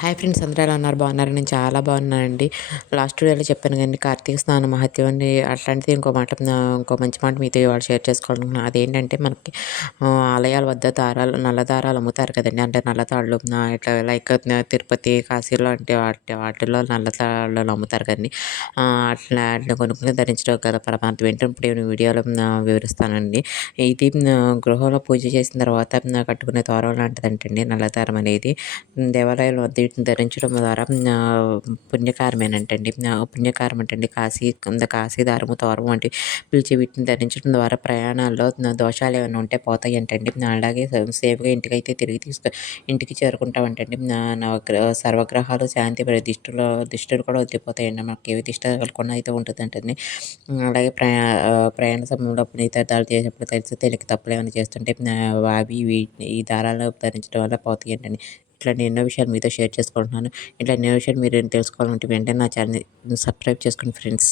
Hi friends అందరూ ఎలా ఉన్నారు? బాగున్నారు? నేను చాలా బాగున్నానండి. లాస్ట్ వీడియోలో చెప్పాను కానీ కార్తీక స్నానం మహత్యాన్ని అట్లాంటిది ఇంకో మాట ఇంకో మంచి మాట మీతో ఇవాళ షేర్ చేసుకోవాలనుకున్నాను అదేంటంటే మనకి ఆలయాల వద్ద దారాలు నల్ల దారాలు అమ్ముతారు కదండి. అంటే నల్ల తాళ్ళు ఇట్లా లైక్ తిరుపతి కాశీలో అంటే వాటి వాటిల్లో నల్ల తాళ్ళు అమ్ముతారు కదండి. అట్లా అట్లా కొనుక్కుని ధరించడం కదా పరమార్థం. ఏంటంటే ఇప్పుడు నేను వీడియోలో వివరిస్తానండి. ఇది గృహంలో పూజ చేసిన తర్వాత కట్టుకునే తోరం లాంటిదంటండి నల్ల దారం అనేది. దేవాలయాల వద్ద వీటిని ధరించడం ద్వారా పుణ్యకారమేనంటండి. పుణ్యకారం అంటండి కాశీ కాశీ దారము తోరము వంటి పిలిచి వీటిని ధరించడం ద్వారా ప్రయాణాల్లో దోషాలు ఏమైనా ఉంటే పోతాయి అంటండి అలాగే సేఫ్గా ఇంటికైతే తిరిగి తీసుకు ఇంటికి చేరుకుంటామంటండి. నవగ్రహ సర్వగ్రహాలు శాంతి దిష్టిలో దిష్టిలు కూడా వదిలిపోతాయండి. మనకి ఏవి దిష్టి తగలకుండా అయితే ఉంటుందంటండి. అలాగే ప్రయా ప్రయాణ సమయంలో పునీతార్థాలు చేసేప్పుడు తెలిసి తెలియక తప్పులు ఏమైనా చేస్తుంటే అవి ఈ దారాలు ధరించడం వల్ల పోతాయి అంటండి ఇట్లాంటి ఎన్నో విషయాలు మీతో షేర్ చేసుకుంటున్నాను. ఇట్లా ఎన్నో విషయాలు మీరు తెలుసుకోవాలంటే వెంటనే నా ఛానల్ సబ్స్క్రైబ్ చేసుకోండి ఫ్రెండ్స్.